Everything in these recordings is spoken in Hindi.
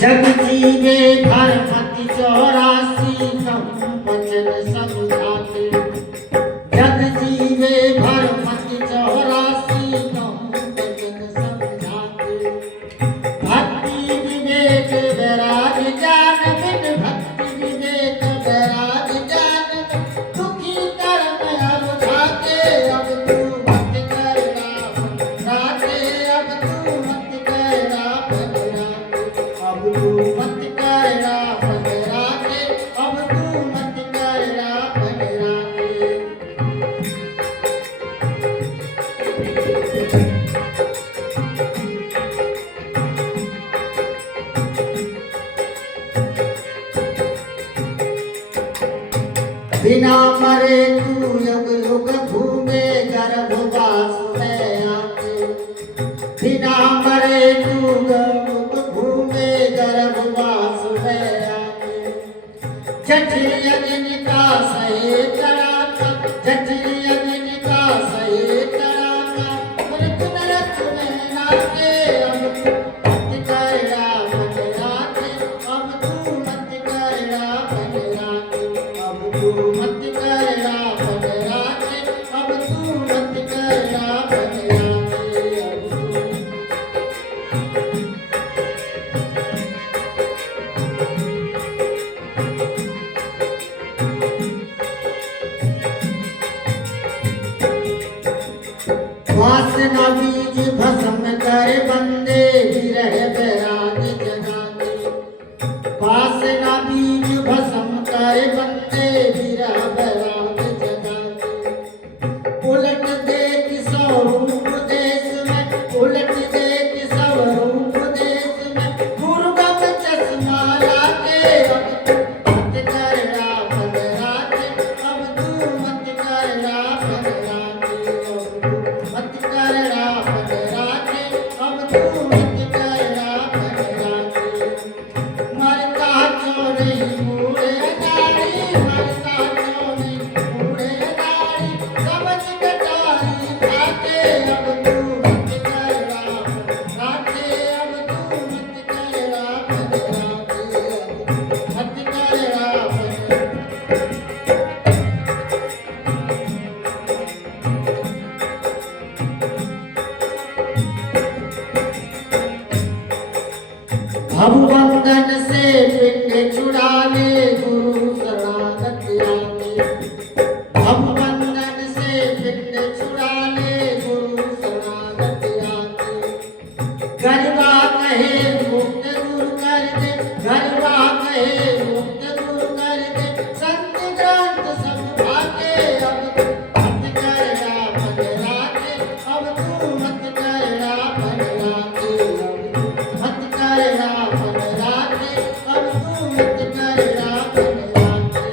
जग जीवे भरमति 84 कहूँ बचन समझाते। जग जीवे भरमति 84 कहूँ बचन समझाते। भक्ति विवेक वैराग ज्ञान बिन भक्ति विवेक वैराग ज्ञान दुखी कर्म अब जाते। अब तू मत करना राते, अब तू मत करना राते, अब तू मत करना राते, अब तू मत करना राते। बिना मरे तू युग युग घूमे गर्भवास में आके। बिना मरे तू युग युग घूमे गर्भवास में आके। जटिल यज्ञ का सहे तड़ाका, जटिल यज्ञ का सहे तड़ाका, मृत नरक में नाके। अब तू मत करना मन राखे, अब तू मत करना मन राखे, अब तू मत करना मन राखे, अब तू मत करना मन राखे, अब तू। वासना बीज भस्म करे बंदे विरह बैराग जगाते। वासना बीज भस्म करे बंदे विरह बैराग जगाते। उलट देख स्वरूप देश में, उलट देख स्वरूप देश में, दुर्गम चश्मा लाके। अब तू मत करना मन राखे, अब तू मत करना मन राखे, अब तू मत करना मन राखे, अब तू मत करना मन राखे। मरता क्यों नहीं बूढ़े नारी, मरता क्यों नहीं बूढ़े नारी, समझ कटारी खाते। अब तू मत करना मन राखे, अब तू मत करना मन राखे, अब तू मत करना मन। भवबंधन से पिंड छुड़ाने गुरु शरणागत आते। भवबंधन से पिंड छुड़ाने गुरु शरणागत आते। गरबा कहे मुक्त दूर कर दे, गरबा कहे मुक्त दूर कर दे, संत ग्रंथ सब भागे। अब तू मत करना मन राखे, अब तू मत करना मन राखे, अब तू मत करना मन राखे, अब तू मत करना मन राखे।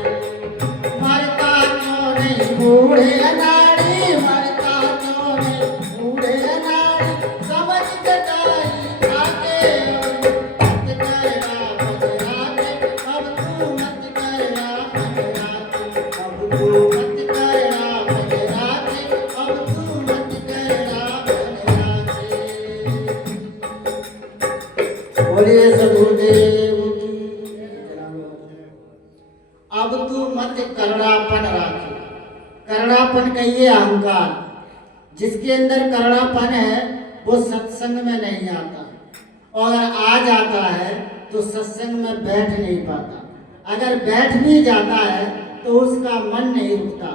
मरता क्यों नहीं बूढ़े अनाड़ी, मरता क्यों नहीं बूढ़े अनाड़ी, समझ कटाई खाके। अब तू मत करना मन राखे, अब तू मत करना मन राखे, अब तू मत करना मन राखे, अब तू मत करना मन राखे। बोलिए सदगुरुदेव की। अब तू मत करड़ापन राखे। करड़ापन कहिए अहंकार। जिसके अंदर करड़ापन है वो सत्संग में नहीं आता, और अगर आ जाता है तो सत्संग में बैठ नहीं पाता। अगर बैठ भी जाता है तो उसका मन नहीं रुकता।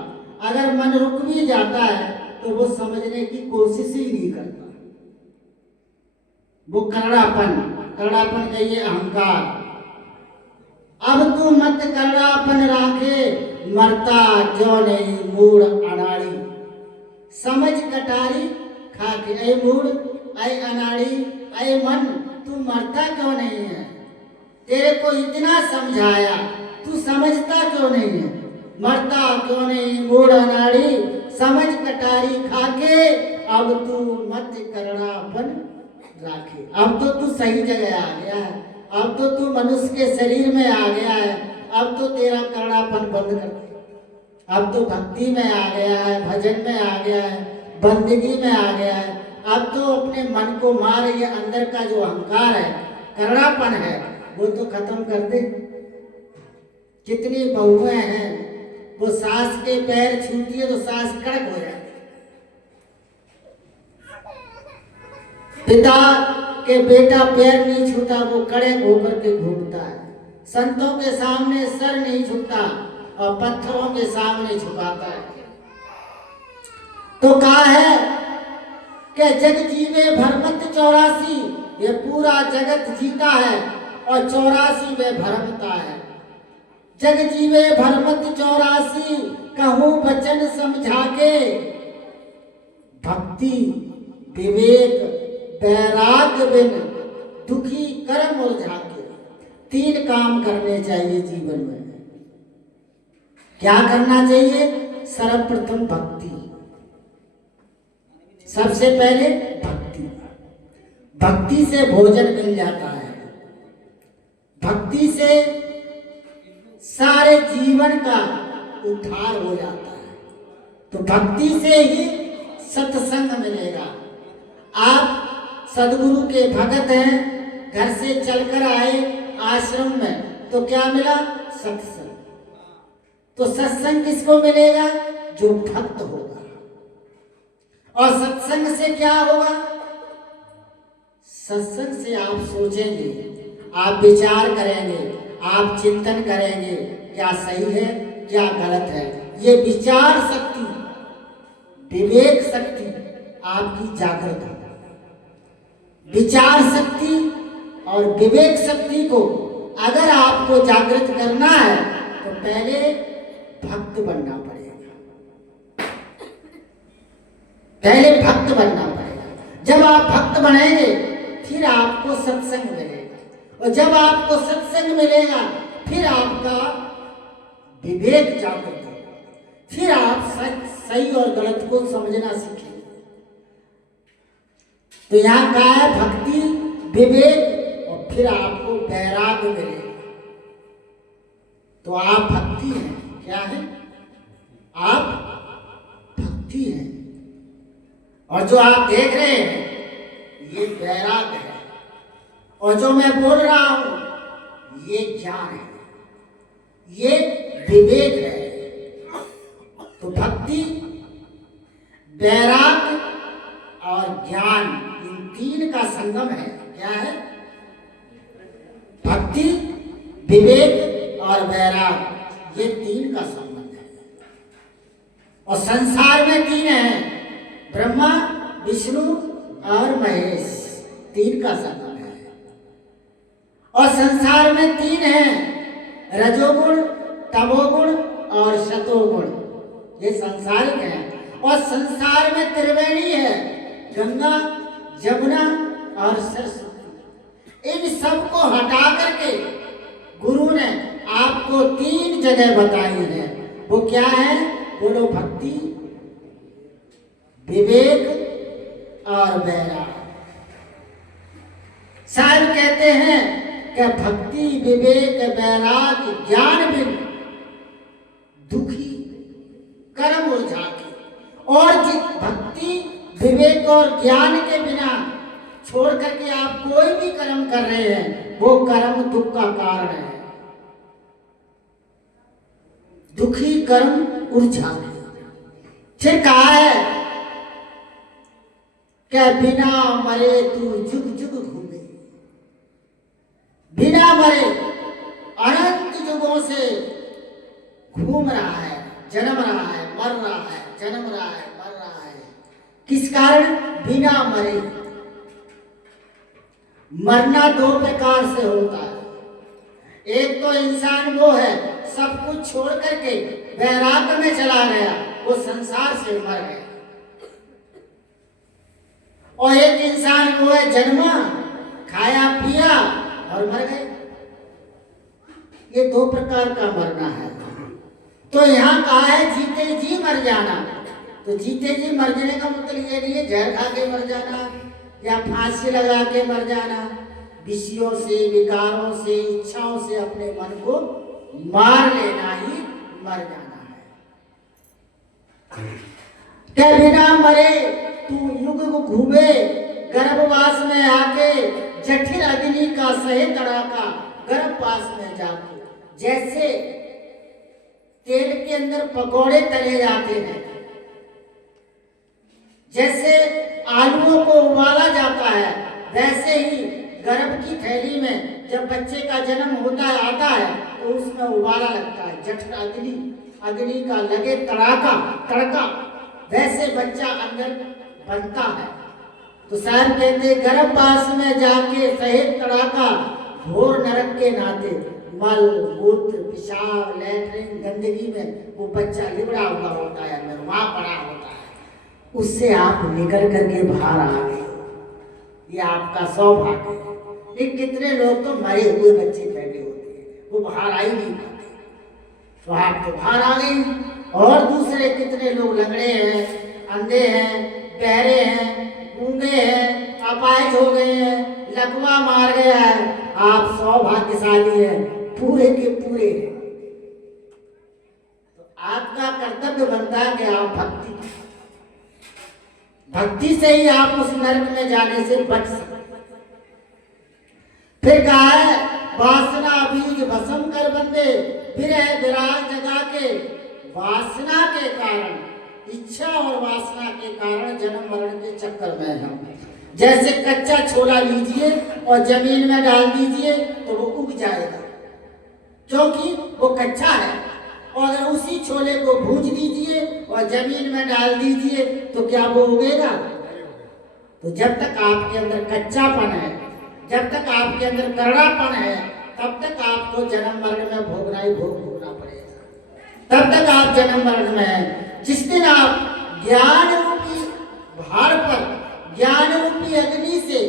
अगर मन रुक भी जाता है तो वो समझने की कोशिश ही नहीं करता। वो करड़ापन, करड़ापन कहिए अहंकार। अब तू मत करड़ापन राखे, मरता क्यों नहीं मूढ़ अनाड़ी, समझ कटारी खाके। ऐ मूढ़, ऐ अनाड़ी, ऐ मन, तू मरता क्यों नहीं है? तेरे को इतना समझाया, तू समझता क्यों नहीं है? मरता क्यों नहीं मूढ़ अनाड़ी, समझ कटारी खाके। अब तू मत करड़ापन राखे। अब तो तू सही जगह आ गया है, अब तो तू मनुष्य के शरीर में आ गया है। अब तो तेरा करड़ापन बंद कर दे। अब तो भक्ति में आ गया है, भजन में आ गया है, बंदगी में आ गया है। अब तो अपने मन को मार, ये अंदर का जो अहंकार है, करड़ापन है, वो तो खत्म कर दे। कितनी बहुएं हैं, वो सास के पैर छूती है तो सास कड़क हो जाती है। पिता के बेटा पैर नहीं छूता, वो कड़क होकर के घूमता है। संतों के सामने सर नहीं झुकता और पत्थरों के सामने झुकाता है। तो कहा है कि जग जीवे भरमत 84, ये पूरा जगत जीता है और 84 में भरमता है। जग जीवे भरमत 84, कहूं वचन समझा के, भक्ति विवेक वैराग्य बिन दुखी कर्म मुरझा के। 3 काम करने चाहिए जीवन में। क्या करना चाहिए? सर्वप्रथम भक्ति, सबसे पहले भक्ति। भक्ति से भोजन मिल जाता है, भक्ति से सारे जीवन का उद्धार हो जाता है। तो भक्ति से ही सत्संग मिलेगा। आप सदगुरु के भगत हैं, घर से चलकर आए आश्रम में, तो क्या मिला? सत्संग। तो सत्संग किसको मिलेगा? जो भक्त होगा। और सत्संग से क्या होगा? सत्संग से आप सोचेंगे, आप विचार करेंगे, आप चिंतन करेंगे, क्या सही है क्या गलत है। ये विचार शक्ति, विवेक शक्ति आपकी जागृत होगी। विचार शक्ति और विवेक शक्ति को अगर आपको जागृत करना है तो पहले भक्त बनना पड़ेगा। पहले भक्त बनना पड़ेगा। जब आप भक्त बनेंगे फिर आपको सत्संग मिलेगा, और जब आपको सत्संग मिलेगा फिर आपका विवेक जागृत होगा, फिर आप सही और गलत को समझना सीखेंगे। तो यहाँ कहा है भक्ति विवेक और फिर आपको वैराग्य मिलेगा। तो आप भक्ति हैं। क्या है? आप भक्ति हैं। और जो आप देख रहे हैं ये वैराग्य है, और जो मैं बोल रहा हूं ये ज्ञान है, ये विवेक है। तो भक्ति, वैराग्य और ज्ञान, इन 3 का संगम है। क्या है? भक्ति विवेक और वैराग्य, ये 3 का संबंध है। और संसार में 3 हैं, ब्रह्मा विष्णु और महेश, 3 का संगम है। और संसार में 3 हैं, रजोगुण तमोगुण और सतोगुण, ये संसारिक है। और संसार में त्रिवेणी है, गंगा जमुना और सरस्वती। इन सबको हटा करके गुरु ने आपको 3 जगह बताई है। वो क्या है? बोलो, भक्ति विवेक और वैराग्य। साहब कहते हैं कि भक्ति विवेक वैराग्य ज्ञान बिन दुखी कर्म मुरझा के। और भक्ति विवेक और ज्ञान के बिना छोड़ करके आप कोई भी कर्म कर रहे हैं, वो कर्म दुख का कारण है। दुखी कर्म उलझा के। फिर कहा है कि बिना मरे तू जुग जुग घूमे। बिना मरे अनंत युगों से घूम रहा है, जन्म रहा है, मर रहा है, जन्म रहा है, मर रहा है। किस कारण? बिना मरे। मरना 2 प्रकार से होता है। एक तो इंसान वो है सब कुछ छोड़ करके वैराग्य में चला गया, वो संसार से मर गया। और एक इंसान वो है जन्मा, खाया पिया और मर गए। ये 2 प्रकार का मरना है। तो यहाँ कहा है जीते जी मर जाना। तो जीते जी मर जाने का मतलब ये नहीं है जहर खा के मर जाना या फांसी लगा के मर जाना। विषयों से, विकारों से, इच्छाओं से अपने मन को मार लेना ही मर जाना है। क्या बिना मरे तू युग घूमे, गर्भवास में आके जठिल अग्नि का सहे तड़ाका, गर्म पास में जाके, जैसे तेल के अंदर पकौड़े तले जाते हैं, जैसे आलूओं को उबाला जाता है, वैसे ही गर्भ की थैली में जब बच्चे का जन्म होता है आता है तो उसमें उबाला लगता है, जठ अग्नि का लगे तड़का, वैसे बच्चा अंदर बनता है। तो साहब कहते गर्भवास में जाके सहे तड़ाका, घोर नरक के नाते, मल मूत्र पेशाब लैट्रिन गंदगी में वो बच्चा लिबड़ा हुआ होता है, वहां पड़ा होता है, उससे आप निकल करके बाहर आ गए, ये आपका सौभाग्य है। लेकिन कितने लोग तो मरे हुए बच्चे पैदा होते हैं, वो बाहर आ ही नहीं पाते, तो आप तो बाहर आ गए। और दूसरे कितने लोग लंगड़े हैं, अंधे हैं, बहरे हैं, गूंगे हैं, अपाहिज हो गए हैं, लकवा मार गया है, आप सौभाग्यशाली हैं, पूरे के पूरे हैं। तो आपका कर्तव्य बनता है कि आप भक्ति से ही आप उस नरक में जाने से बच सकते। फिर कहा है वासना बीज भस्म कर बंदे, विरह विराग जगा के, वासना के कारण, इच्छा और वासना के कारण जन्म मरण के चक्कर में हम। जैसे कच्चा छोला लीजिए और जमीन में डाल दीजिए तो वो उग जाएगा, क्योंकि वो कच्चा है। और अगर उसी छोले को भूज दीजिए और जमीन में डाल दीजिए तो क्या वो उगेगा? तो जब तक आपके अंदर कच्चापन है, जब तक आपके अंदर कड़वापन है, तब तक आपको जन्म मरण में भोगना पड़ेगा, तब तक आप जन्म मरण में हैं। जिस दिन आप ज्ञान रूपी भार पर, ज्ञान रूपी अग्नि से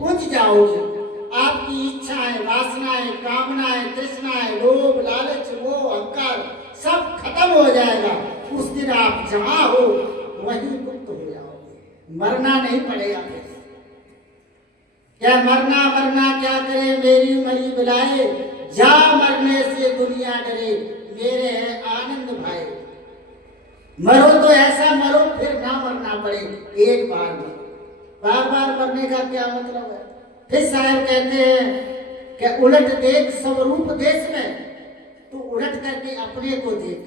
बुझ जाओगे, आपकी इच्छाएं, वासनाएं, कामनाएं, तृष्णाएं, लोभ, लालच, मोह, अहंकार सब खत्म हो जाएगा। उस दिन आप जहां हो वहीं मुक्त हो जाओगे, मरना नहीं पड़ेगा। क्या मरना क्या करे मेरी मरी बुलाए, जा मरने से दुनिया डरे, मेरे है आनंद भाई। मरो तो ऐसा मरो फिर ना मरना पड़े, एक बार में। बार मरने का क्या मतलब है? फिर साहब कहते हैं कि उलट देख सब रूप देश में, तो उलट करके अपने को देख,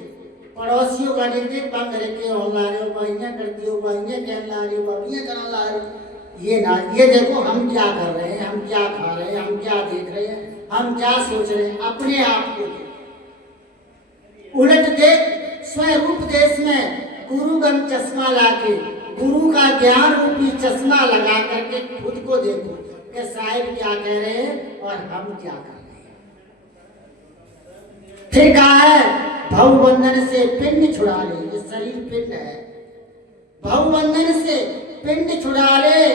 पड़ोसियों का नहीं देख, बंग रखे हो ला रहे हो, बाइयां करती हो, बाइयां कहन ला रही हो, बाइयां करन ला रही हो, ये ना, ये देखो हम क्या कर रहे हैं, हम क्या खा रहे हैं, हम क्या देख रहे हैं, हम क्या सोच रहे हैं, अपने आप को उलट देख स्वरूप देश में, गुरु गम चश्मा लाके, गुरु का ज्ञान रूपी चश्मा लगा करके खुद को देखो कि साहिब क्या कह रहे हैं और हम क्या कर रहे हैं। फिर कहा है भवबंधन से पिंड छुड़ा ले, ये शरीर पिंड है, भवबंधन से पिंड छुड़ा ले,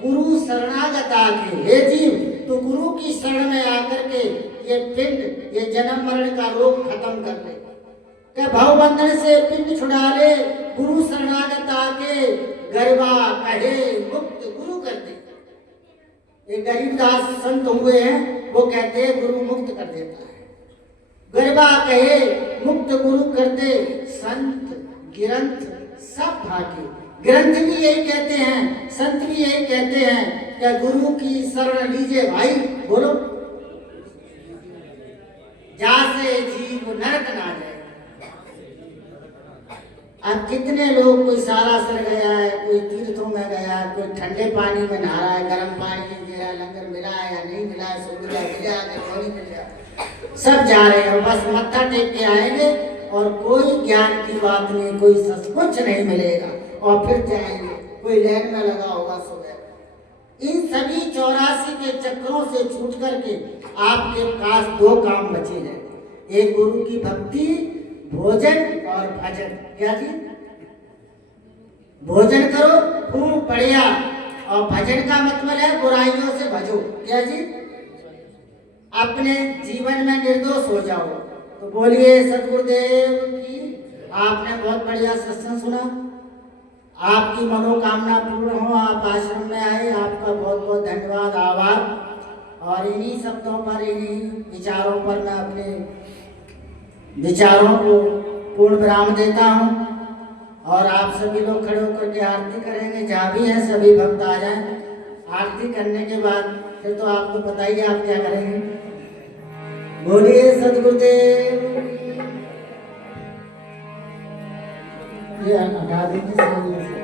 गुरु शरणागत आके, हे जीव तो गुरु की शरण में आकर के ये पिंड, ये जन्म मरण का रोग खत्म कर ले। क्या भवबंधन से पिंड छुड़ा ले, गुरु शरणागत आके, गरीबा कहे मुक्त गुरु कर दे। ये गरीबदास संत हुए हैं, वो कहते हैं गुरु मुक्त कर देता है। गरीबा कहे मुक्त गुरु कर दे, संत गिरंथ सब भागे। ग्रंथ भी यही कहते हैं, संत भी यही कहते हैं कि गुरु की शरण लीजिए भाई, बोलो, जासे जीव नरक ना जाए। अब कितने लोग, कोई सालासर गया है, कोई तीर्थों में गया है, कोई ठंडे पानी में नहा रहा है, गर्म पानी नहीं दे रहा, लंगर मिला है या नहीं मिला है, सुविधा मिला है नहीं मिला, सब जा रहे हैं, बस मत्था टेक के आएंगे और कोई ज्ञान की बात नहीं, कोई कुछ नहीं मिलेगा और फिर जाएंगे, कोई लाइन में लगा होगा सुबह। इन सभी 84 के चक्रों से छूट करके आपके पास 2 काम बचे हैं, एक गुरु की भक्ति, भोजन और भजन। क्या जी? भोजन करो खूब बढ़िया, और भजन का मतलब है बुराइयों से भजो। क्या जी? अपने जीवन में निर्दोष हो जाओ। तो बोलिए सतगुरुदेव की। आपने बहुत बढ़िया सत्संग सुना, आपकी मनोकामना पूर्ण हो, आप आश्रम में आए, आपका बहुत बहुत धन्यवाद, आभार। और इन्हीं शब्दों पर, इन्हीं विचारों पर मैं अपने विचारों को पूर्ण विराम देता हूँ। और आप सभी लोग खड़े होकर के आरती करेंगे, जहाँ भी हैं सभी भक्त आ जाएं। आरती करने के बाद फिर तो आपको पता ही है आप क्या करेंगे। बोलिए सदगुरुदेव। ये हटा दीजिए सामने से।